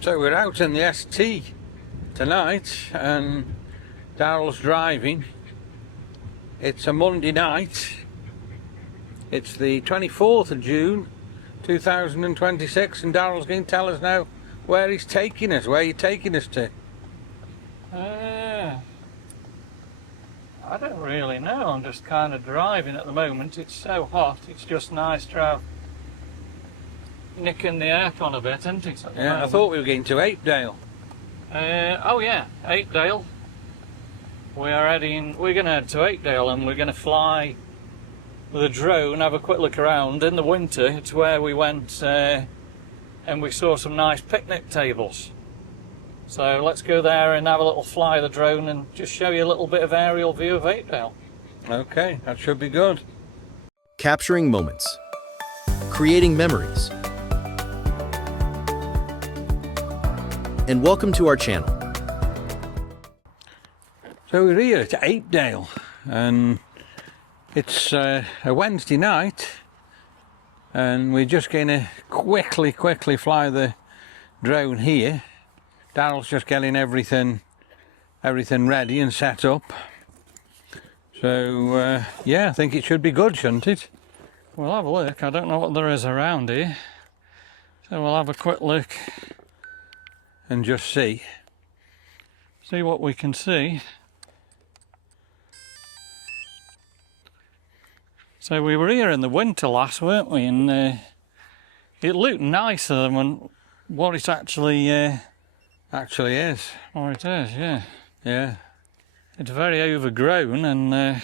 So we're out in the ST tonight and Daryl's driving. It's a Monday night. It's the 24th of June 2026 and Daryl's going to tell us now where he's taking us. Where are you taking us to? I don't really know. I'm just kind of driving at the moment. It's so hot. It's just nice to have nicking the aircon a bit, isn't it? Yeah, I thought we were going to Apedale. Oh yeah, Apedale. We're going to head to Apedale and we're going to fly with a drone, have a quick look around. In the winter, it's where we went and we saw some nice picnic tables. So let's go there and have a little fly of the drone and just show you a little bit of aerial view of Apedale. Okay, that should be good. Capturing moments, creating memories. And welcome to our channel. So we're here at Apedale and it's a Wednesday night and we're just going to quickly fly the drone here. Daryl's just getting everything ready and set up. So yeah, I think it should be good, shouldn't it? We'll have a look. I don't know what there is around here, so we'll have a quick look and just see what we can see. So we were here in the winter last, weren't we? And it looked nicer than what it actually is. Oh, it is, yeah. Yeah. It's very overgrown and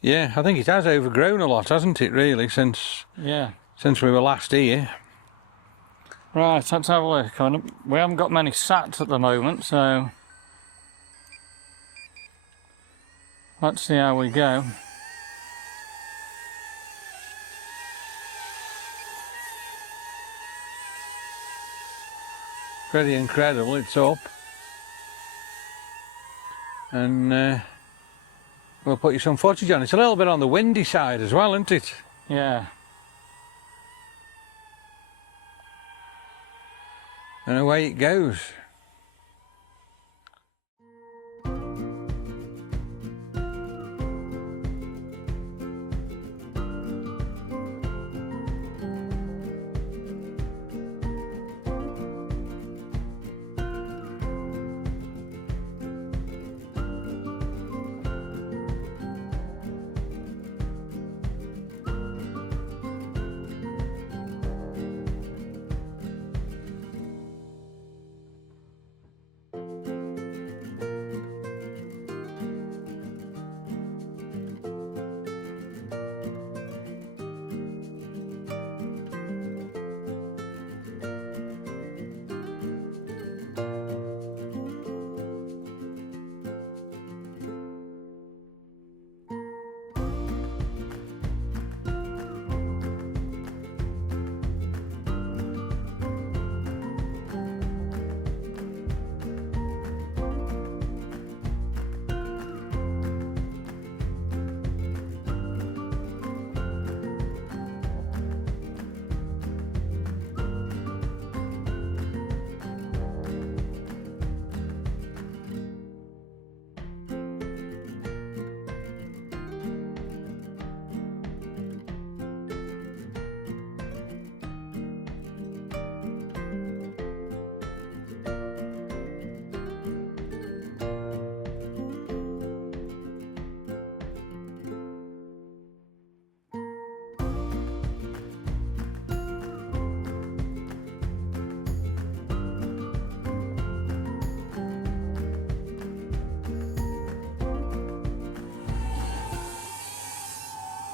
yeah, I think it has overgrown a lot, hasn't it, really, since we were last here. Right, let's have a look. We haven't got many sats at the moment, so let's see how we go. Pretty incredible, it's up. And we'll put you some footage on. It's a little bit on the windy side as well, isn't it? Yeah. And away it goes.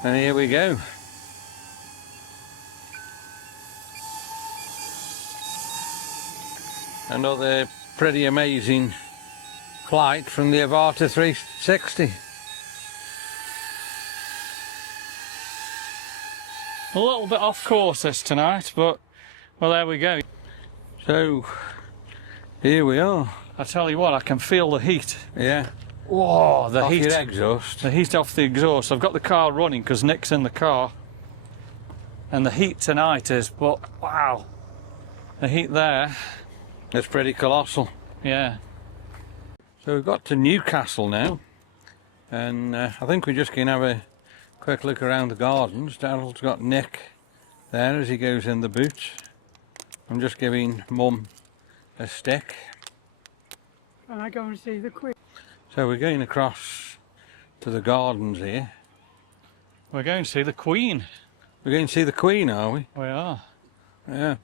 And here we go. Another pretty amazing flight from the Avata 360. A little bit off course this tonight, but well, there we go. So here we are. I tell you what, I can feel the heat. Yeah. Whoa, the off heat. Your exhaust. The heat off the exhaust. I've got the car running because Nick's in the car. And the heat tonight is, but wow, the heat there. It's pretty colossal. Yeah. So we've got to Newcastle now, and I think we're just going to have a quick look around the gardens. Daryl's got Nick there as he goes in the boot. I'm just giving Mum a stick. And I go and see the Queen. So we're going across to the gardens here. We're going to see the Queen. We're going to see the Queen, are we? We are. Yeah.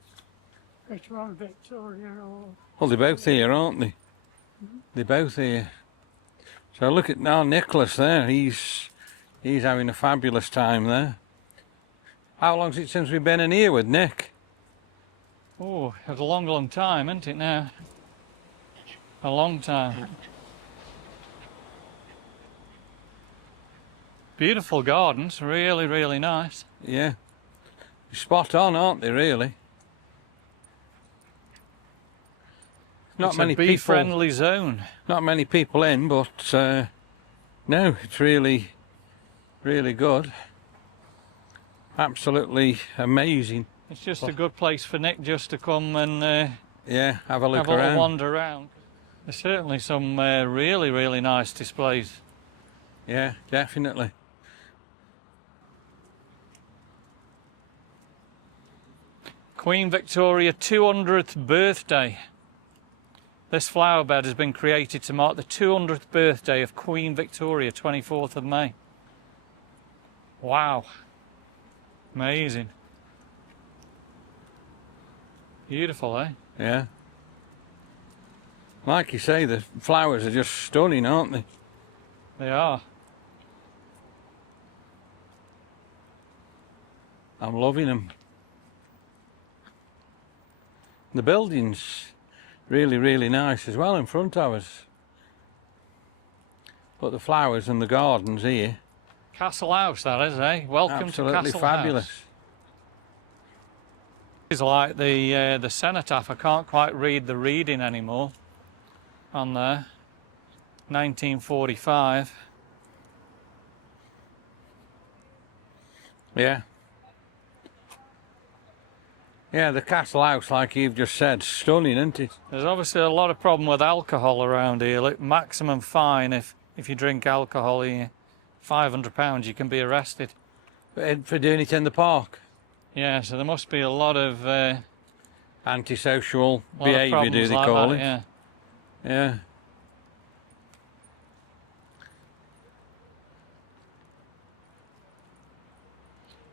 Which one, Victoria or... Well, they're both here, aren't they? They're both here. So look at now Nicholas there. He's having a fabulous time there. How long's it since we've been in here with Nick? Oh, it's a long, long time, isn't it now? A long time. Beautiful gardens, really, really nice. Yeah. Spot on, aren't they, really? Not It's many a bee-friendly zone. Not many people in, but no, it's really, really good. Absolutely amazing. It's just a good place for Nick just to come and yeah, have a look have a little around. wander around. There's certainly some really, really nice displays. Yeah, definitely. Queen Victoria 200th birthday. This flower bed has been created to mark the 200th birthday of Queen Victoria, 24th of May. Wow. Amazing. Beautiful, eh? Yeah. Like you say, the flowers are just stunning, aren't they? They are. I'm loving them. The building's really, really nice as well in front of us. But the flowers and the gardens here, Castle House, that is, eh? Welcome absolutely to Castle fabulous. House. It's like the cenotaph. I can't quite read the reading anymore on there. 1945. Yeah. Yeah, the castle house, like you've just said, stunning, isn't it? There's obviously a lot of problem with alcohol around here. Like maximum fine if you drink alcohol here, £500 you can be arrested. For doing it in the park. Yeah, so there must be a lot of Antisocial behaviour, do they like call that, it? Yeah. Yeah.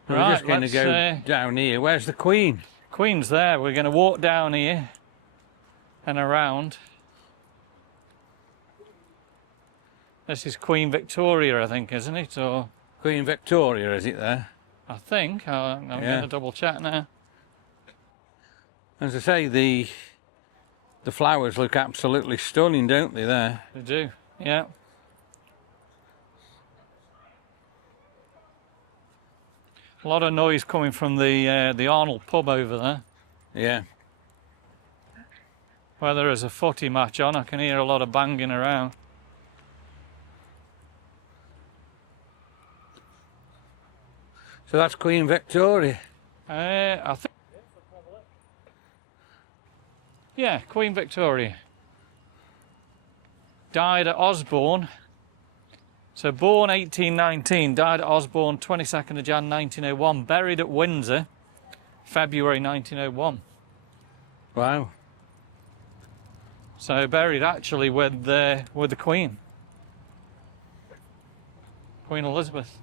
We're Right, just going to go down here. Where's the Queen? Queen's there. We're going to walk down here and around. This is Queen Victoria, I think, isn't it? Or Queen Victoria, is it there? I think. I'm going to double check now. As I say, the flowers look absolutely stunning, don't they, there? They do, yeah. A lot of noise coming from the Arnold pub over there. Yeah. Where there is a footy match on, I can hear a lot of banging around. So that's Queen Victoria. I think. Yeah, Queen Victoria. Died at Osborne. So born 1819, died at Osborne 22nd of Jan 1901, buried at Windsor, February 1901. Wow. So buried actually with the Queen, Queen Elizabeth.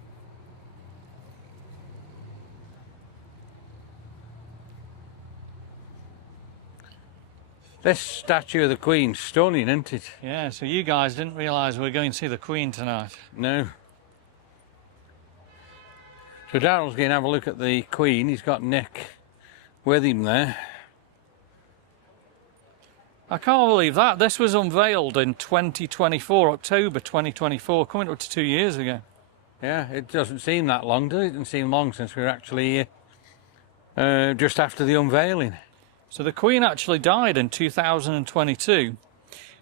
This statue of the Queen, stunning, isn't it? Yeah, so you guys didn't realise we were going to see the Queen tonight. No. So Daryl's going to have a look at the Queen. He's got Nick with him there. I can't believe that. This was unveiled in 2024, October 2024, coming up to 2 years ago. Yeah, it doesn't seem that long, does it? It doesn't seem long since we were actually here, just after the unveiling. So the Queen actually died in 2022.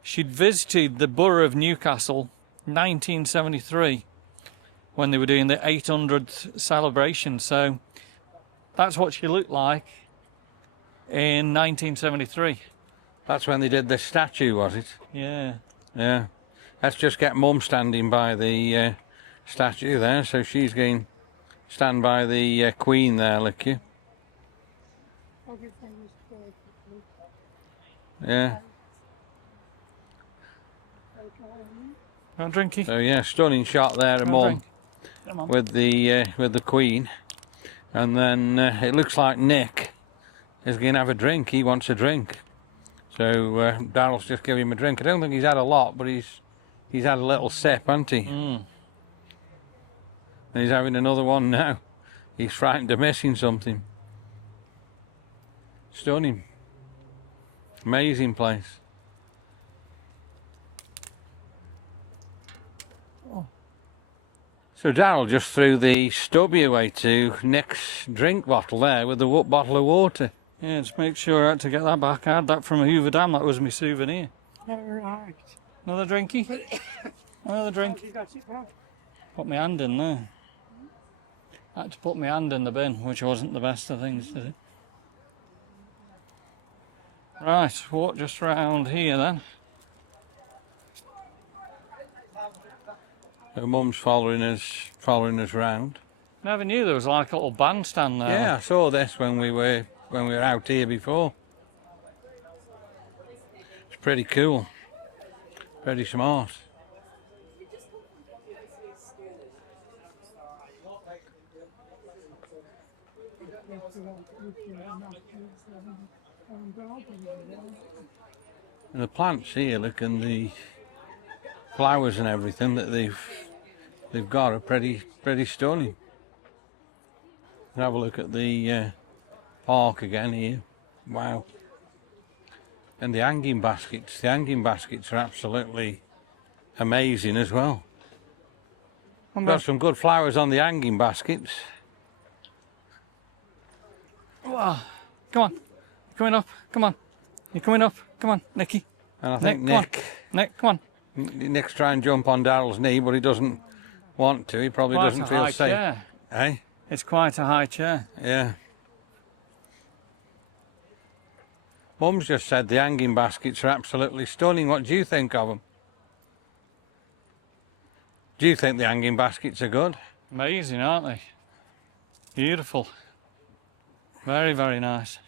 She'd visited the borough of Newcastle 1973 when they were doing the 800th celebration. So That's what she looked like in 1973. That's when they did this statue, was it? Yeah. Yeah. Let's just get Mum standing by the statue there, so she's going to stand by the Queen there, look you. Everything is perfectly. Yeah. Want a drinky? So yeah, stunning shot there of Mum with the Queen, and then it looks like Nick is going to have a drink. He wants a drink, so Daryl's just giving him a drink. I don't think he's had a lot, but he's had a little sip, hasn't he? And he's having another one now. He's frightened of missing something. Stunning, amazing place. So Daryl just threw the stubby away to Nick's drink bottle there with the bottle of water. Yeah, just make sure I had to get that back. I had that from a Hoover Dam. That was my souvenir. All right. Another drinky? Another drink? You got it back? Put my hand in there. I had to put my hand in the bin, which wasn't the best of things to do. Right, walk just round here then. So Mum's following us round. Never knew there was like a little bandstand there. Yeah, I saw this when we were out here before. It's pretty cool, pretty smart. And the plants here, look, and the flowers and everything that they've got are pretty stunning. Have a look at the park again here. Wow. And the hanging baskets. The hanging baskets are absolutely amazing as well. Got some good flowers on the hanging baskets. Wow. Come on. You're coming up. Come on. You're coming up. Come on, Nicky. And I think Nick, come on. Nick's trying to jump on Daryl's knee, but he doesn't want to. He probably Quite doesn't a feel high safe. chair. Eh? It's quite a high chair. Yeah. Mum's just said the hanging baskets are absolutely stunning. What do you think of them? Do you think the hanging baskets are good? Amazing, aren't they? Beautiful. Very, very nice.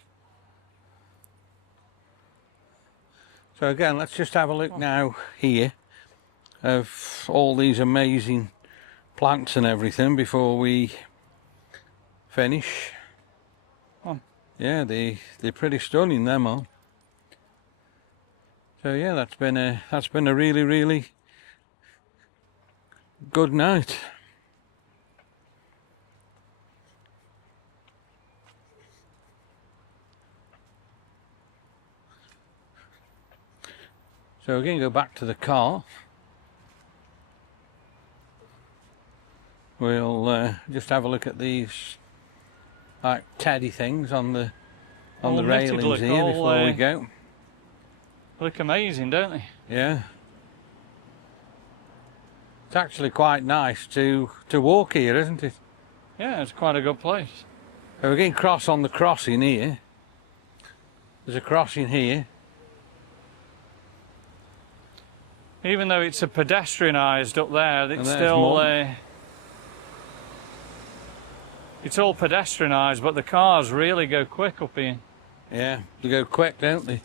So again, let's just have a look now here of all these amazing plants and everything before we finish. Yeah, they're pretty stunning, them are. So yeah, that's been a really, really good night. So we're going to go back to the car. We'll just have a look at these like teddy things on the railings here before we go. Look amazing, don't they? Yeah. It's actually quite nice to walk here, isn't it? Yeah, it's quite a good place. So we're going to cross on the crossing here. There's a crossing here. Even though it's a pedestrianised up there, it's all pedestrianised, but the cars really go quick up here. Yeah, they go quick, don't they?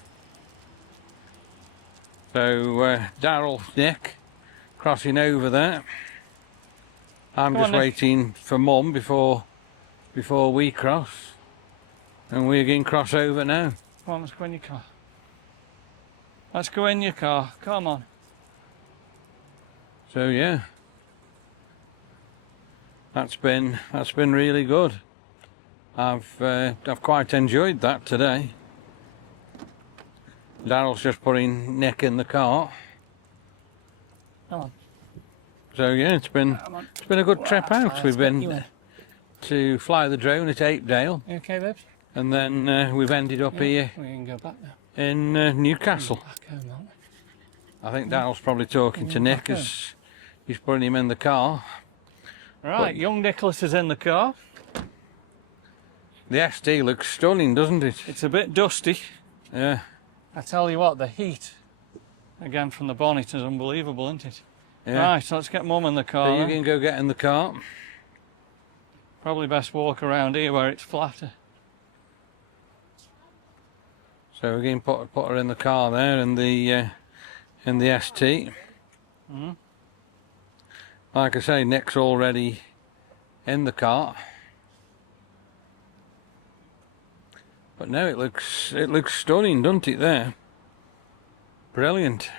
So Daryl, Nick, crossing over there. I'm just waiting for Mum before we cross, and we're going to cross over now. Come on, let's go in your car. Let's go in your car. Come on. So yeah, that's been really good. I've quite enjoyed that today. Daryl's just putting Nick in the car. Come on. So yeah, it's been a good trip out. We've been to fly the drone at Apedale. You okay, babes? And then we've ended up here We can go back now. in Newcastle. Back home, aren't we? I think Daryl's probably talking to Nick as he's putting him in the car. Right, young Nicholas is in the car. The ST looks stunning, doesn't it? It's a bit dusty. Yeah. I tell you what, the heat, again from the bonnet, is unbelievable, isn't it? Yeah. Right, so let's get Mum in the car. So you then. can go get in the car. Probably best walk around here where it's flatter. So we're going to put her in the car there in the ST. Mhm. Like I say, Nick's already in the car. But no, it looks stunning, doesn't it? There, brilliant.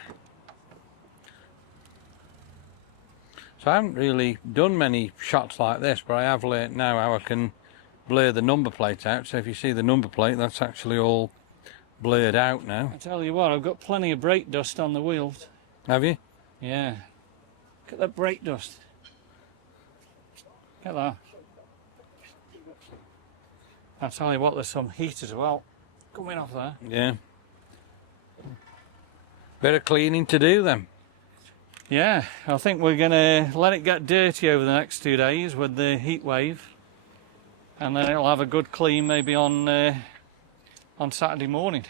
So I haven't really done many shots like this, but I have learnt now how I can blur the number plate out. So if you see the number plate, that's actually all blurred out now. I tell you what, I've got plenty of brake dust on the wheels. Have you? Yeah. Look at that brake dust. Get that. I tell you what, there's some heat as well coming off there. Yeah. Bit of cleaning to do then. Yeah, I think we're going to let it get dirty over the next 2 days with the heat wave, and then it'll have a good clean maybe on Saturday morning.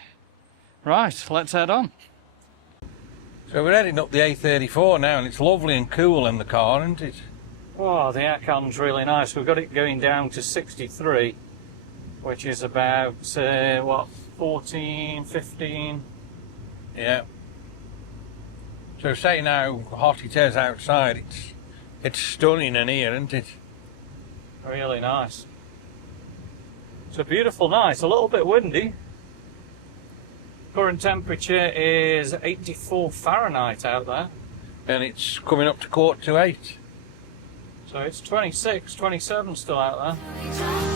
Right, let's head on. So we're heading up the A34 now, and it's lovely and cool in the car, isn't it? Oh, the aircon's really nice. We've got it going down to 63, which is about, what, 14, 15? Yeah. So saying how hot it is outside, it's stunning in here, isn't it? Really nice. It's a beautiful night. A little bit windy. Current temperature is 84 Fahrenheit out there. And it's coming up to 7:45. So it's 26, 27 still out there.